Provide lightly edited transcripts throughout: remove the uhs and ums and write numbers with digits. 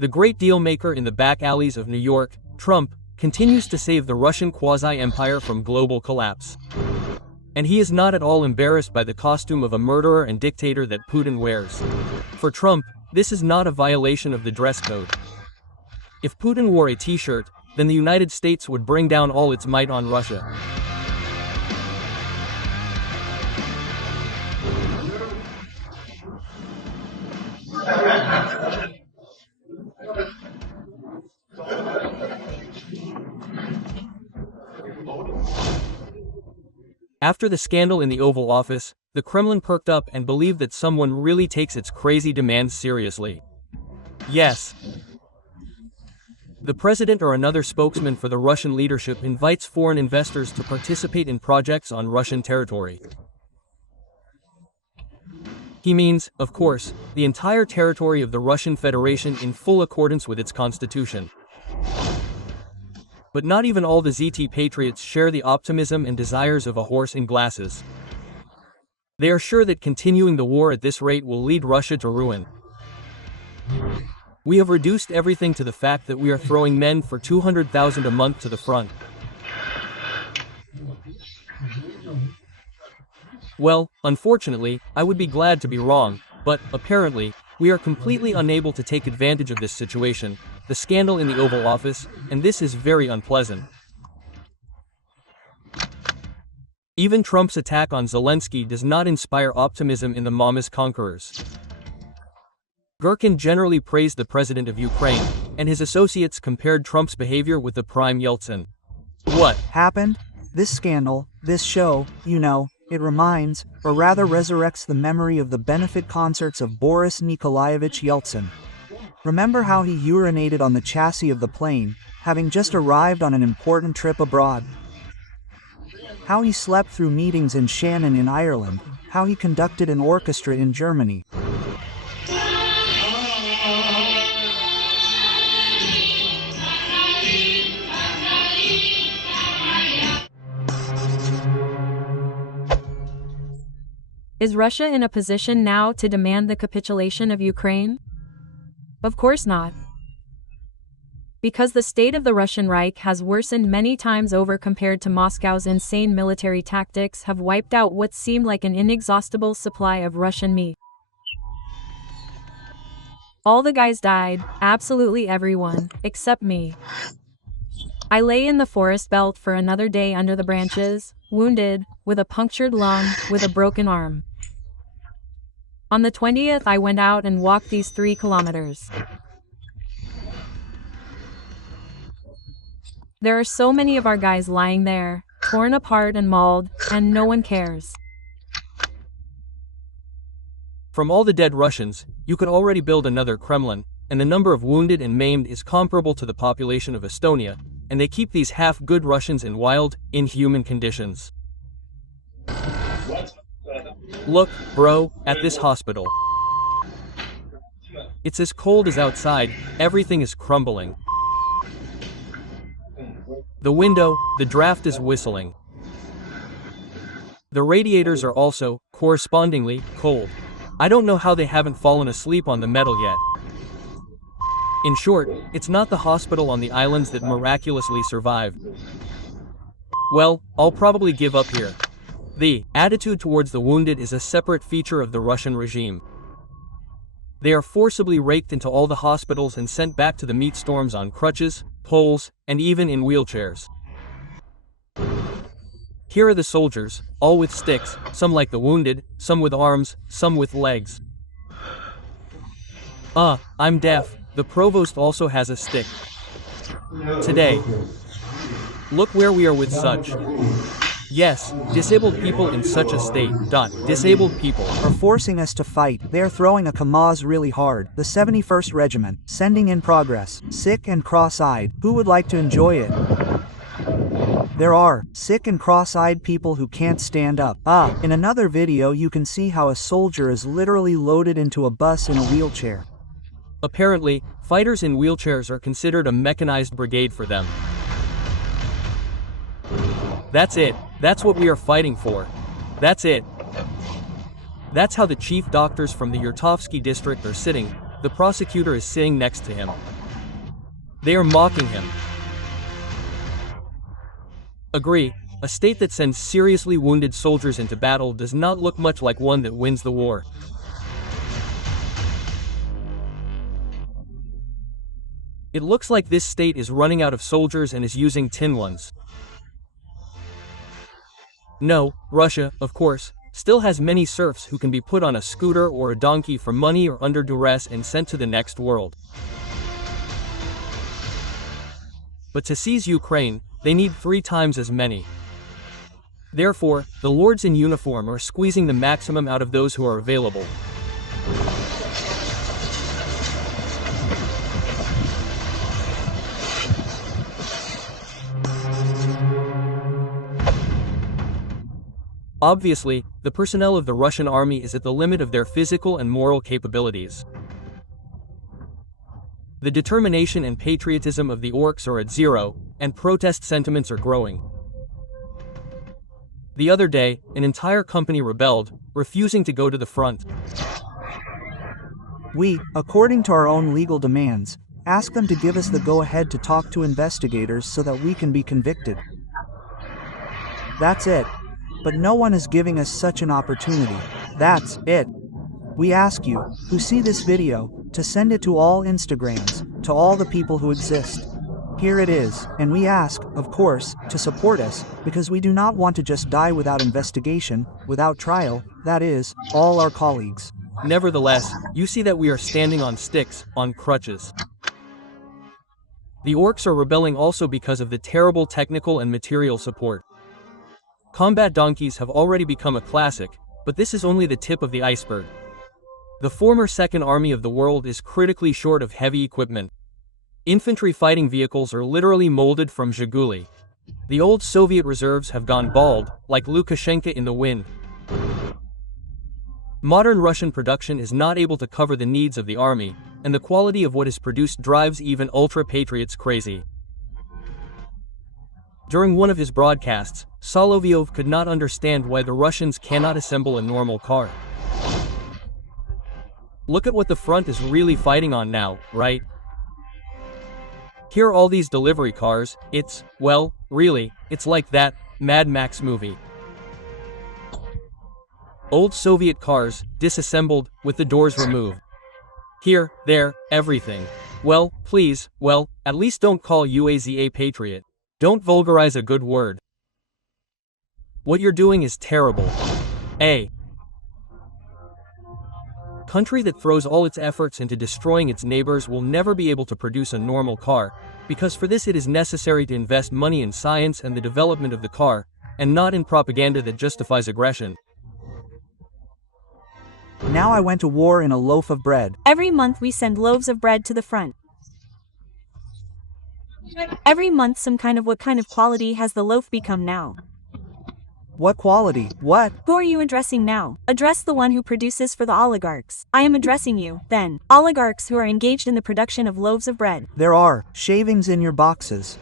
The great deal maker in the back alleys of New York, Trump, continues to save the Russian quasi-empire from global collapse. And he is not at all embarrassed by the costume of a murderer and dictator that Putin wears. For Trump, this is not a violation of the dress code. If Putin wore a t-shirt, then the United States would bring down all its might on Russia. After the scandal in the Oval Office, the Kremlin perked up and believed that someone really takes its crazy demands seriously. Yes. The president or another spokesman for the Russian leadership invites foreign investors to participate in projects on Russian territory. He means, of course, the entire territory of the Russian Federation in full accordance with its constitution. But not even all the ZT patriots share the optimism and desires of a horse in glasses. They are sure that continuing the war at this rate will lead Russia to ruin. We have reduced everything to the fact that we are throwing men for 200,000 a month to the front. Well, unfortunately, I would be glad to be wrong, but, apparently, we are completely unable to take advantage of this situation, the scandal in the Oval Office, and this is very unpleasant. Even Trump's attack on Zelensky does not inspire optimism in the Mama's conquerors. Gherkin generally praised the president of Ukraine, and his associates compared Trump's behavior with the prime Yeltsin. What happened? This scandal, this show, it reminds, or rather resurrects the memory of the benefit concerts of Boris Nikolaevich Yeltsin. Remember how he urinated on the chassis of the plane, having just arrived on an important trip abroad? How he slept through meetings in Shannon in Ireland, how he conducted an orchestra in Germany. Is Russia in a position now to demand the capitulation of Ukraine? Of course not. Because the state of the Russian Reich has worsened many times over compared to Moscow's insane military tactics have wiped out what seemed like an inexhaustible supply of Russian meat. All the guys died, absolutely everyone, except me. I lay in the forest belt for another day under the branches, wounded, with a punctured lung, with a broken arm. On the 20th I went out and walked these 3 kilometers. There are so many of our guys lying there, torn apart and mauled, and no one cares. From all the dead Russians, you could already build another Kremlin, and the number of wounded and maimed is comparable to the population of Estonia, and they keep these half-good Russians in wild, inhuman conditions. Look, bro, at this hospital. It's as cold as outside, everything is crumbling. The window, the draft is whistling. The radiators are also, correspondingly, cold. I don't know how they haven't fallen asleep on the metal yet. In short, it's not the hospital on the islands that miraculously survived. Well, I'll probably give up here. The attitude towards the wounded is a separate feature of the Russian regime. They are forcibly raked into all the hospitals and sent back to the meat storms on crutches, poles, and even in wheelchairs. Here are the soldiers, all with sticks, some like the wounded, some with arms, some with legs. I'm deaf. The provost also has a stick. Today. Look where we are with such. Yes, disabled people in such a state. Disabled people are forcing us to fight. They are throwing a Kamaz really hard. The 71st Regiment, sending in progress, sick and cross-eyed. Who would like to enjoy it? There are sick and cross-eyed people who can't stand up. In another video you can see how a soldier is literally loaded into a bus in a wheelchair. Apparently, fighters in wheelchairs are considered a mechanized brigade for them. That's it. That's what we are fighting for. That's it. That's how the chief doctors from the Yurtovsky district are sitting, the prosecutor is sitting next to him. They are mocking him. Agree, a state that sends seriously wounded soldiers into battle does not look much like one that wins the war. It looks like this state is running out of soldiers and is using tin ones. No, Russia, of course, still has many serfs who can be put on a scooter or a donkey for money or under duress and sent to the next world. But to seize Ukraine, they need 3 times as many. Therefore, the lords in uniform are squeezing the maximum out of those who are available. Obviously, the personnel of the Russian army is at the limit of their physical and moral capabilities. The determination and patriotism of the orcs are at zero, and protest sentiments are growing. The other day, an entire company rebelled, refusing to go to the front. We, according to our own legal demands, ask them to give us the go-ahead to talk to investigators so that we can be convicted. That's it. But no one is giving us such an opportunity. That's it. We ask you, who see this video, to send it to all Instagrams, to all the people who exist. Here it is, and we ask, of course, to support us, because we do not want to just die without investigation, without trial, that is, all our colleagues. Nevertheless, you see that we are standing on sticks, on crutches. The orcs are rebelling also because of the terrible technical and material support. Combat donkeys have already become a classic, but this is only the tip of the iceberg. The former Second Army of the world is critically short of heavy equipment. Infantry fighting vehicles are literally molded from Zhiguli. The old Soviet reserves have gone bald, like Lukashenko in the wind. Modern Russian production is not able to cover the needs of the army, and the quality of what is produced drives even ultra-patriots crazy. During one of his broadcasts, Solovyov could not understand why the Russians cannot assemble a normal car. Look at what the front is really fighting on now, right? Here are all these delivery cars. It's, well, really, it's like that Mad Max movie. Old Soviet cars, disassembled, with the doors removed. Here, there, everything. Well, please, well, at least don't call UAZA patriot. Don't vulgarize a good word. What you're doing is terrible. A country that throws all its efforts into destroying its neighbors will never be able to produce a normal car, because for this it is necessary to invest money in science and the development of the car, and not in propaganda that justifies aggression. Now I went to war in a loaf of bread. Every month we send loaves of bread to the front. Every month what kind of quality has the loaf become now? What quality? What? Who are you addressing now? Address the one who produces for the oligarchs. I am addressing you, then. Oligarchs who are engaged in the production of loaves of bread. There are shavings in your boxes.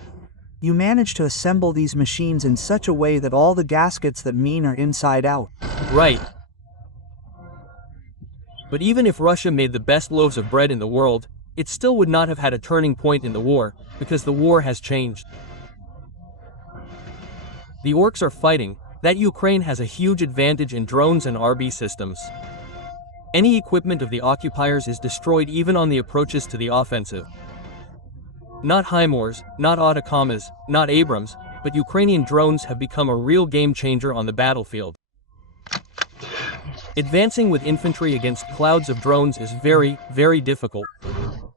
You managed to assemble these machines in such a way that all the gaskets that mean are inside out. Right. But even if Russia made the best loaves of bread in the world, it still would not have had a turning point in the war, because the war has changed. The orcs are fighting, that Ukraine has a huge advantage in drones and RB systems. Any equipment of the occupiers is destroyed even on the approaches to the offensive. Not HIMARS, not Atacamas, not Abrams, but Ukrainian drones have become a real game changer on the battlefield. Advancing with infantry against clouds of drones is very, very difficult.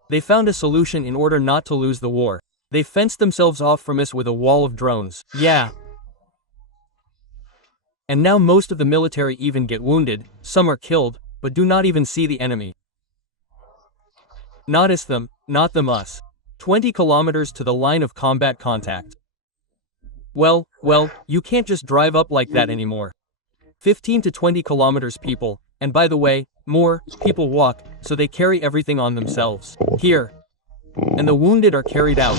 They found a solution in order not to lose the war. They fenced themselves off from us with a wall of drones. Yeah. And now most of the military even get wounded, some are killed, but do not even see the enemy. Not us them, not them us. 20 kilometers to the line of combat contact. Well, you can't just drive up like that anymore. 15 to 20 kilometers people, and by the way, more people walk, so they carry everything on themselves. Here. And the wounded are carried out.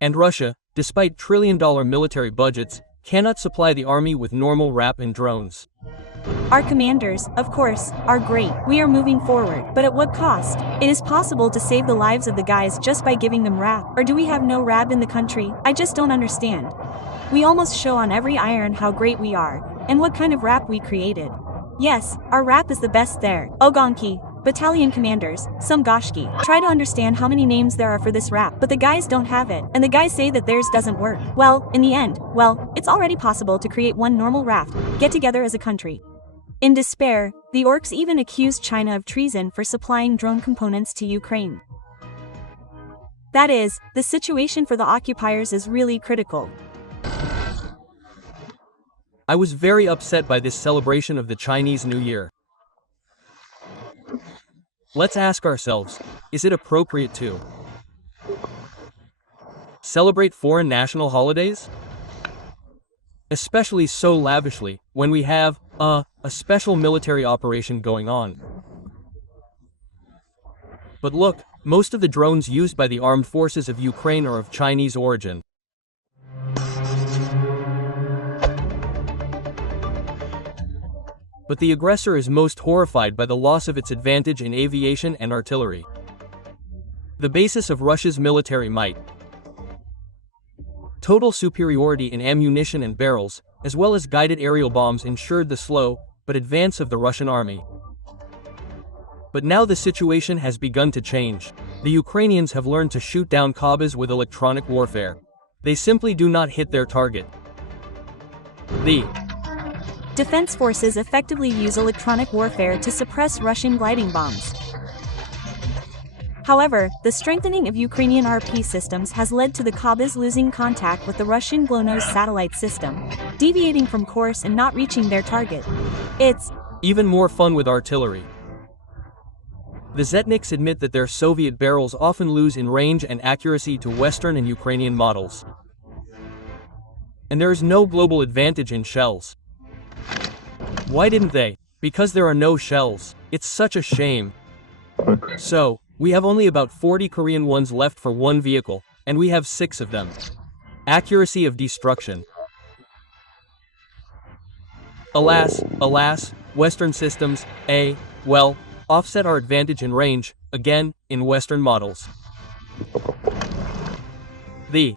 And Russia, despite trillion-dollar military budgets, cannot supply the army with normal RAP and drones. Our commanders, of course, are great. We are moving forward, but at what cost? It is possible to save the lives of the guys just by giving them rap. Or do we have no rap in the country? I just don't understand. We almost show on every iron how great we are, and what kind of rap we created. Yes, our rap is the best there. Ogonki, battalion commanders, some goshki. Try to understand how many names there are for this rap, but the guys don't have it, and the guys say that theirs doesn't work. Well, in the end, it's already possible to create one normal raft, get together as a country. In despair, the orcs even accused China of treason for supplying drone components to Ukraine. That is, the situation for the occupiers is really critical. I was very upset by this celebration of the Chinese New Year. Let's ask ourselves, is it appropriate to celebrate foreign national holidays? Especially so lavishly, when we have, a special military operation going on. But look, most of the drones used by the armed forces of Ukraine are of Chinese origin. But the aggressor is most horrified by the loss of its advantage in aviation and artillery. The basis of Russia's military might. Total superiority in ammunition and barrels, as well as guided aerial bombs ensured the slow, but advance of the Russian army. But now the situation has begun to change. The Ukrainians have learned to shoot down Kabas with electronic warfare. They simply do not hit their target. The defense forces effectively use electronic warfare to suppress Russian gliding bombs. However, the strengthening of Ukrainian RP systems has led to the Kabas losing contact with the Russian GLONASS satellite system, deviating from course and not reaching their target. It's even more fun with artillery. The Zetniks admit that their Soviet barrels often lose in range and accuracy to Western and Ukrainian models. And there is no global advantage in shells. Why didn't they? Because there are no shells. It's such a shame. So, we have only about 40 Korean ones left for one vehicle, and we have 6 of them. Accuracy of destruction. Alas, Western systems, offset our advantage in range, again, in Western models. The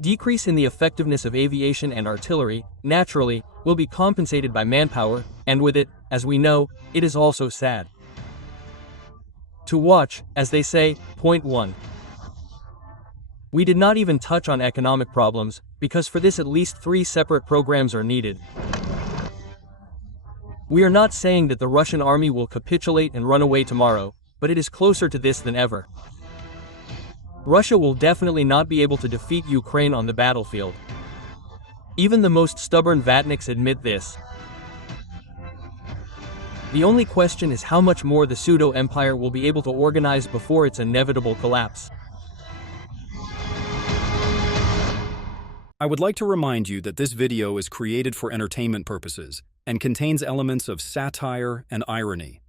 decrease in the effectiveness of aviation and artillery, naturally, will be compensated by manpower, and with it, as we know, it is also sad to watch, as they say. Point 1. We did not even touch on economic problems, because for this at least 3 separate programs are needed. We are not saying that the Russian army will capitulate and run away tomorrow, but it is closer to this than ever. Russia will definitely not be able to defeat Ukraine on the battlefield. Even the most stubborn Vatniks admit this. The only question is how much more the pseudo-empire will be able to organize before its inevitable collapse. I would like to remind you that this video is created for entertainment purposes and contains elements of satire and irony.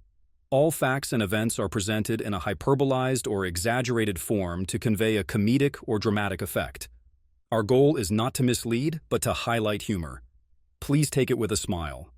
All facts and events are presented in a hyperbolized or exaggerated form to convey a comedic or dramatic effect. Our goal is not to mislead, but to highlight humor. Please take it with a smile.